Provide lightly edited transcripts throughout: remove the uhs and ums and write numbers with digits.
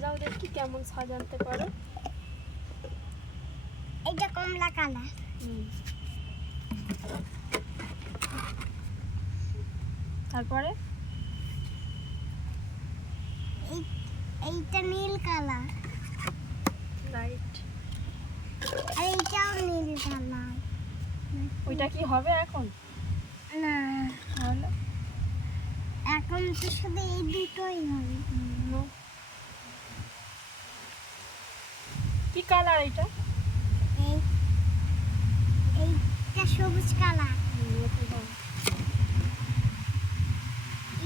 সাজাও দেখি কেমন সাজাতে পারো। এটা কমলা কালার। তারপরে এইটা নীল কালার। রাইট। আর এইটাও নীল কালার। ওইটা কি হবে এখন? না, তাহলে এখন তো শুধু এই দুটোই হবে। কি কালার এটা? এইটা সবুজ কালার।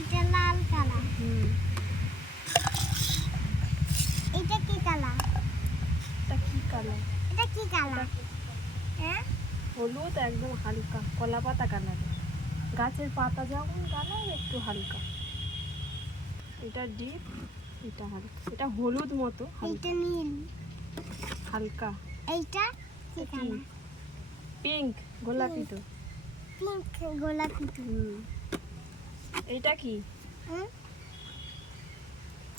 এটা লাল কালার। এটা কি কালার? এটা কি কালার? এটা কি কালার? হ্যাঁ, হলুদ, একদম হালকা কলা পাতা কালার। গাছের পাতা যেমন কালার একটু হালকা। এটা ডিপ, এটা হালকা। এটা হলুদ মতো এইটা নীল হালকা। এইটা কি কালার? পিঙ্ক, গোলাপি তো। পিঙ্ক গোলাপি তো। এইটা কি?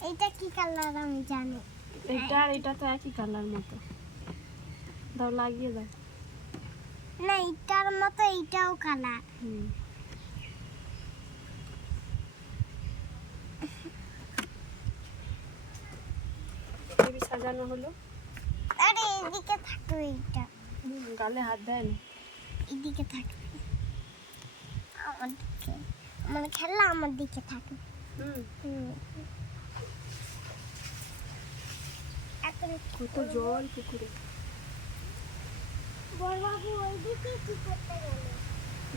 এইটা কি কালার আমি জানি। এটা আর এটা তো একই কালার মতো। দাও লাগিয়ে দাও। না, এইটার মতো এইটাও কালার। সাজানো হলো। আরে এদিকে থাকবে এইটা। গালে হাত দেয় না। এদিকে থাকবে আমার দিকে। মানে খেলা আমার দিকে থাকবে। এখন কত জল পুকুরে। বড়বাবু ওইদিকে কি করতে গেল?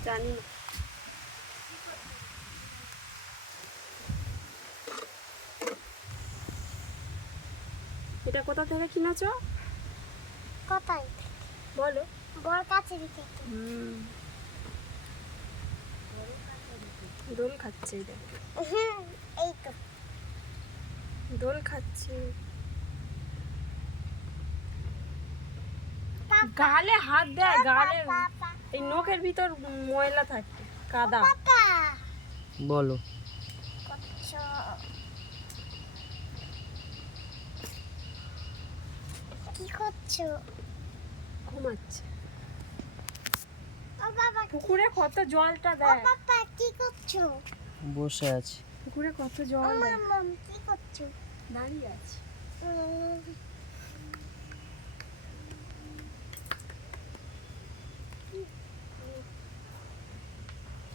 জানি না। এটা কোথা থেকে কিনেছো? কোথায়? বলো। বড় কাছে দিকে। দোল খাচ্ছে এটা। এই তো দোল খাচ্ছে। গালে হাত দেয়। গালে এই নখের ভিতর ময়লা থাকে, কাদা। বলো। কি করছো? ঘুমাচ্ছে। ও বাবা, পুকুরে কত জলটা ও দেয়। বাবা কি করছো? বসে আছি। পুকুরে কত জল ও দেয়। মাম কি করছো? দাঁড়িয়ে আছে।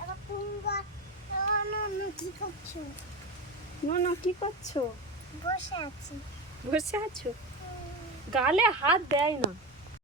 এবার পুঙ্গা কি করছো? নো কি করছো? বসে আছি। বসে আছো? গালে হাত দেয় না।